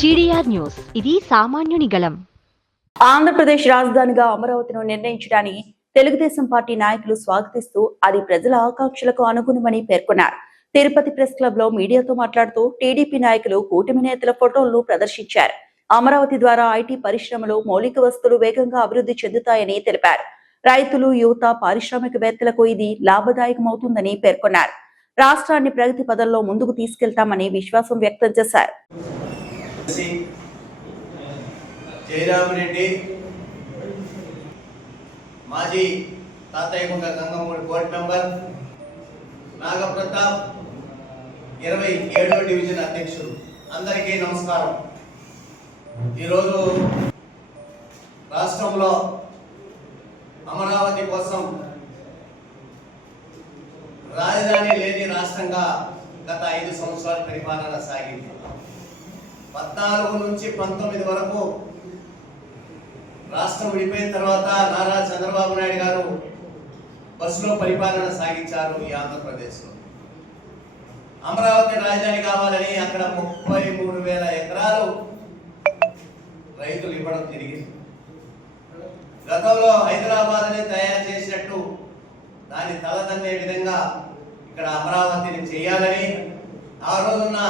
GDR news, ఇది సామాన్యుని గళం. ఆంధ్రప్రదేశ్ రాజధానిగా అమరావతిను నిర్ణయించడాన్ని తెలుగుదేశం పార్టీ నాయకులు స్వాగతిస్తూ అది ప్రజల ఆకాంక్షలకు అనుగుణమని పేర్కొన్నారు. తిరుపతి ప్రెస్ క్లబ్ లో మీడియాతో మాట్లాడుతూ టీడీపీ నాయకులు కూటమి నేతల ఫోటోలను ప్రదర్శించారు. అమరావతి ద్వారా ఐటీ పరిశ్రమలు, మౌలిక వస్తువులు వేగంగా అభివృద్ధి చెందుతాయని తెలిపారు. రైతులు, యువత, పారిశ్రామికవేత్తలకు ఇది లాభదాయకమవుతుందని పేర్కొన్నారు. రాష్ట్రాన్ని ప్రగతి పదంలో ముందుకు తీసుకెళ్తామని విశ్వాసం వ్యక్తం చేశారు. జయరామిరెడ్డి, మాజీ Thathayyagunta గంగమూడి board member, Nagaprathap 27వ division అధ్యక్షుడు, అందరికీ నమస్కారం. ఈరోజు రాష్ట్రంలో అమరావతి కోసం రాజధాని లేని రాష్ట్రంగా గత 5 సంవత్సరాల పరిపాలన సాగింది. 14 నుంచి 19 వరకు రాష్ట్రం విడిపోయిన తర్వాత నారా చంద్రబాబు నాయుడు గారు బస్సులో పరిపాలన సాగించారు. ఈ ఆంధ్రప్రదేశ్లో అమరావతి రాజధాని కావాలని అక్కడ 33,000 ఎకరాలు రైతులు ఇవ్వడం జరిగింది. గతంలో హైదరాబాద్ని తయారు చేసినట్టు దాన్ని తలదన్నే విధంగా ఇక్కడ అమరావతిని చేయాలని ఆ రోజున్న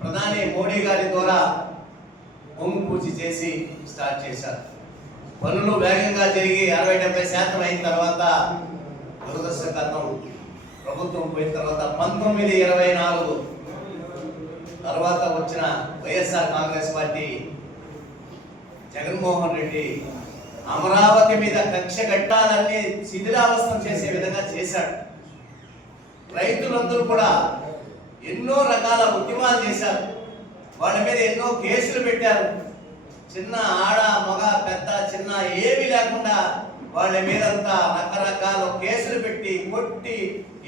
ప్రధాని మోడీ గారి ద్వారా భూమి పూజ చేసి స్టార్ట్ చేశారు. పనులు వేగంగా జరిగి 60-70% అయిన తర్వాత దురదృష్టకరం ప్రభుత్వం పోయిన తర్వాత 1924 తర్వాత వచ్చిన వైఎస్ఆర్ కాంగ్రెస్ పార్టీ జగన్మోహన్ రెడ్డి అమరావతి మీద కక్ష కట్టాలని శిథిలావస్థం చేసే విధంగా చేశాడు. రైతులందరూ కూడా ఎన్నో రకాల ఉద్యమాలు చేశారు. వాళ్ళ మీద ఎన్నో కేసులు పెట్టారు. చిన్న ఆడ, మగ, పెద్ద, చిన్న ఏమీ లేకుండా వాళ్ళ మీదంతా రకరకాల కేసులు పెట్టి కొట్టి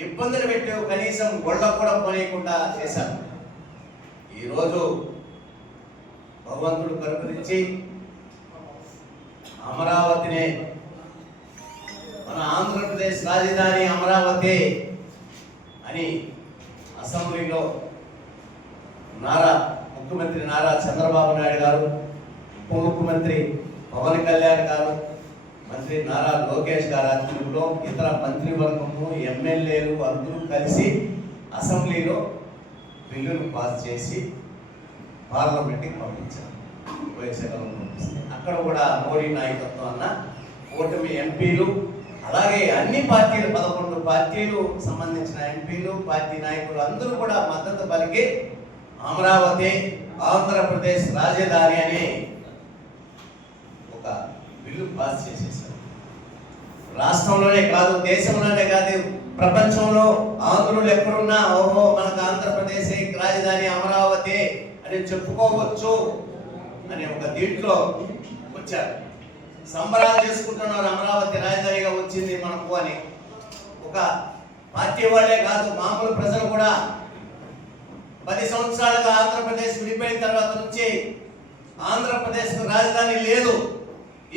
ఇబ్బందులు పెట్టి కనీసం గొళ్ళకు కూడా పోనీయకుండా చేశారు. ఈరోజు భగవంతుడు కరుణించి అమరావతినే మన ఆంధ్రప్రదేశ్ రాజధాని అమరావతి అని అసెంబ్లీలో ముఖ్యమంత్రి నారా చంద్రబాబు నాయుడు గారు, ఉప ముఖ్యమంత్రి పవన్ కళ్యాణ్ గారు, మంత్రి నారా లోకేష్ గారి ఆధ్వర్యంలో ఇతర మంత్రివర్గము, ఎమ్మెల్యేలు అందరూ కలిసి అసెంబ్లీలో బిల్లును పాస్ చేసి పార్లమెంట్కి పంపించారు. అక్కడ కూడా మోడీ నాయకత్వం అన్న కూటమి ఎంపీలు, అలాగే అన్ని పార్టీలు 11 పార్టీలు సంబంధించిన ఎంపీలు, పార్టీ నాయకులు అందరూ కూడా మద్దతు పలికి అమరావతి ఆంధ్రప్రదేశ్ రాజధాని అని ఒక బిల్లు పాస్ చేసేసారు. రాష్ట్రంలోనే కాదు, దేశంలోనే కాదు, ప్రపంచంలో ఆంధ్రులు ఎక్కడున్నా ఓహో మనకు ఆంధ్రప్రదేశ్ రాజధాని అమరావతి అని చెప్పుకోవచ్చు అని ఒక దీంట్లో వచ్చారు. సంబరాలు చేసుకుంటున్నారు, అమరావతి రాజధానిగా వచ్చింది మనకు అని. ఒక పార్టీ వాళ్ళే కాదు, మామూలు ప్రజలు కూడా 10 సంవత్సరాలుగా ఆంధ్రప్రదేశ్ విడిపోయిన తర్వాత నుంచి ఆంధ్రప్రదేశ్ రాజధాని లేదు.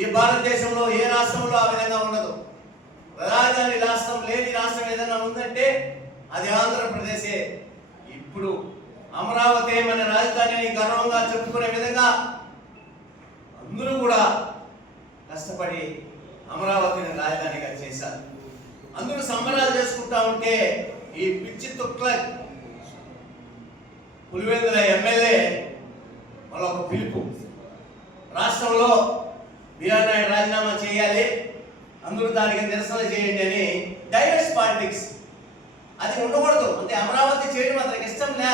ఈ భారతదేశంలో ఏ రాష్ట్రంలో ఆ విధంగా ఉండదు. రాజధాని రాష్ట్రం లేని రాష్ట్రం ఏదైనా ఉందంటే అది ఆంధ్రప్రదేశే. ఇప్పుడు అమరావతి మన రాజధానిని గర్వంగా చెప్పుకునే విధంగా అందరూ కూడా కష్టపడి అమరావతిని రాజధానిగా చేశారు. అందరూ సంబరాలు చేసుకుంటా ఉంటే ఈ పిచ్చి తొక్కుల పులివెందుల ఎమ్మెల్యే వాళ్ళొక పిలుపు, రాష్ట్రంలో బిఆర్ నాయుడు రాజీనామా చేయాలి, అందరూ దానికి నిరసన చేయండి అని. డైవర్స్ పాలిటిక్స్ అది ఉండకూడదు. అంటే అమరావతి చేయడం అతనికి ఇష్టం లే.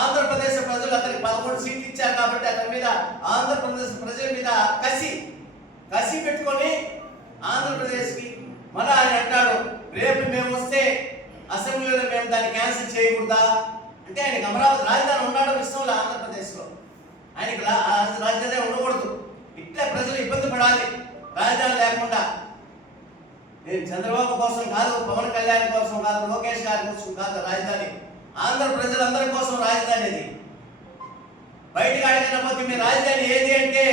ఆంధ్రప్రదేశ్ ప్రజలు అతనికి 11 సీట్లు ఇచ్చారు కాబట్టి అతని మీద ఆంధ్రప్రదేశ్ ప్రజల మీద కసి పెట్టుకొని ఆంధ్రప్రదేశ్కి మళ్ళీ ఆయన అంటాడు, రేపు మేము వస్తే అసెంబ్లీలో మేము దాన్ని క్యాన్సిల్ చేయకూడదా అంటే ఆయనకి అమరావతి రాజధాని ఉండడం ఇష్టంలో ఆంధ్రప్రదేశ్లో. ఆయనకి రాజధాని ఉండకూడదు. ఇట్లా ప్రజలు ఇబ్బంది పడాలి రాజధాని లేకుండా. నేను చంద్రబాబు కోసం కాదు, పవన్ కళ్యాణ్ కోసం కాదు, లోకేష్ గారి కోసం కాదు రాజధాని, ఆంధ్ర ప్రజలందరి కోసం రాజధాని. అది బయటికి అడిగిన పోతే మీ రాజధాని ఏది అంటే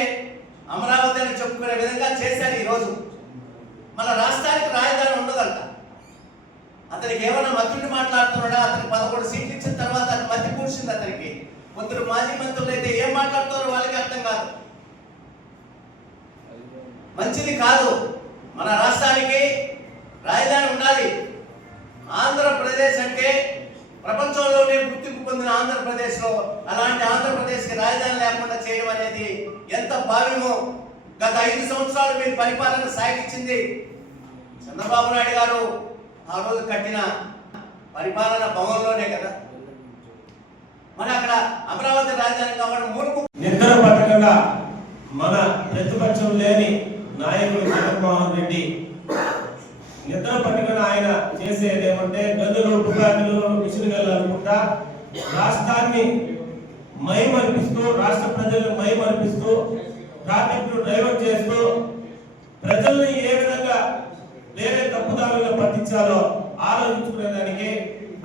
అమరావతి అని చెప్పుకునే విధంగా చేశారు. ఈరోజు మన రాష్ట్రానికి రాజధాని ఉండదంట. అతనికి ఏమైనా మధ్యుడిని మాట్లాడుతున్నాడా? అతనికి 11 సీట్లు ఇచ్చిన తర్వాత మధ్య కూర్చుంది అతనికి. కొందరు మాజీ మంత్రులు అయితే ఏం మాట్లాడుతారో వాళ్ళకి అర్థం కాదు. మంచిది కాదు. మన రాష్ట్రానికి రాజధాని ఉండాలి. ఆంధ్రప్రదేశ్ అంటే ప్రపంచంలోనే గుర్తింపు పొందిన ఆంధ్రప్రదేశ్లో అలాంటి ఆంధ్రప్రదేశ్కి రాజధాని లేకుండా చేయడం అనేది ఎంత భావ్యమో. గత 5 సంవత్సరాలు మీరు పరిపాలన సాగించింది చంద్రబాబు నాయుడు గారు ఆ రోజు కట్టిన పరిపాలన భవన్లోనే కదా. మరి అక్కడ అమరావతి రాజధాని కావడం నిద్ర పట్టకుండా మన ప్రతిపక్షం లేని నాయకుడు జగన్మోహన్ రెడ్డి నిద్ర పట్టుకుని ఆయన చేసేది ఏమంటే గన్నులు పుకార్లు మిషన్ గల్లు అనుకుంటా రాష్ట్రాన్ని మైమర్పిస్తూ రాష్ట్ర ప్రజలను మైమర్పిస్తూ ట్రాఫిక్ ను డైవర్ట్ చేస్తూ ప్రజల్ని ఏ విధంగా వేరే తప్పుదారులుగా పట్టించాలో ఆలోచించుకునేదానికి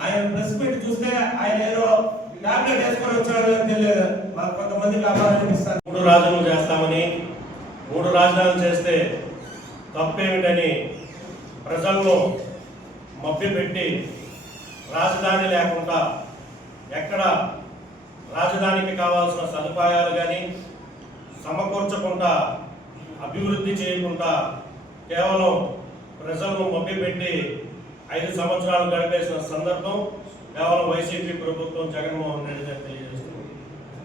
ఆయన ప్రెస్ మీట్ చూస్తే ఆయన ఏదో టాబ్లెట్ వేసుకొని వచ్చాడు అని తెలియదు. మాకు కొంతమందికి అనిపిస్తారు 3 రాజధానులు చేస్తామని 3 రాజధానులు చేస్తే తప్పేమిటని ప్రజలను మభ్యపెట్టి రాజధాని లేకుండా ఎక్కడ రాజధానికి కావాల్సిన సదుపాయాలు కానీ సమకూర్చకుండా అభివృద్ధి చేయకుండా కేవలం ప్రజలను మభ్యపెట్టి 5 సంవత్సరాలు గడిపేసిన సందర్భం కేవలం వైసీపీ ప్రభుత్వం జగన్మోహన్ రెడ్డి గారు తెలియజేస్తారు.